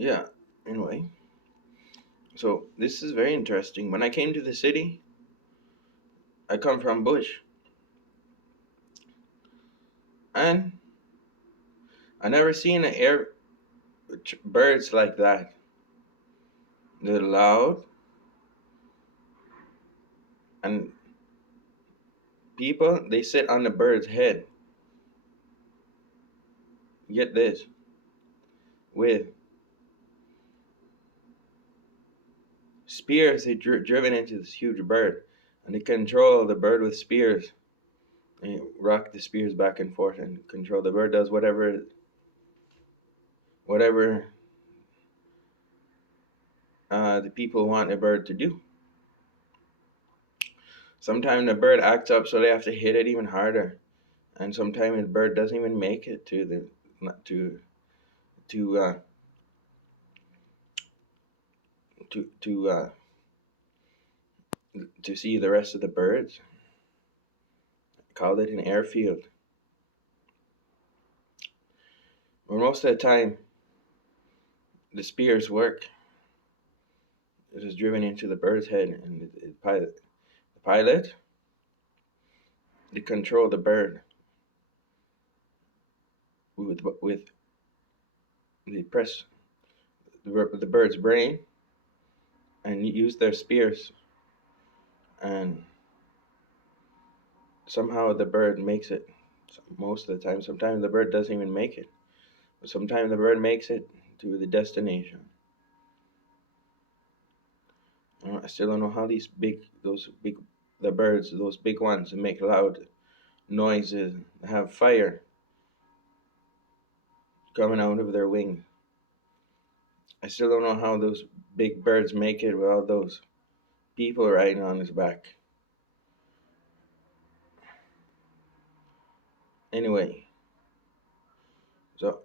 Yeah, anyway, so this is very interesting. When I came to the city, I come from bush, and I never seen birds like that. They're loud, and people they sit on the bird's head. Get this, with spears they driven into this huge bird, and they control the bird with spears. And rock the spears back and forth and control the bird. Does whatever the people want the bird to do. Sometimes the bird acts up, so they have to hit it even harder. And sometimes the bird doesn't even make it to the to uh, to to see the rest of the birds. Called it an airfield. But most of the time, the spears work. It is driven into the bird's head, and the pilot, they control the bird with they press the bird's brain and use their spears, and somehow the bird makes it. Most of the time, sometimes the bird doesn't even make it. But sometimes the bird makes it to the destination. I still don't know how the birds, those big ones, that make loud noises, have fire coming out of their wings. I still don't know how those big birds make it with all those people riding on his back. Anyway, so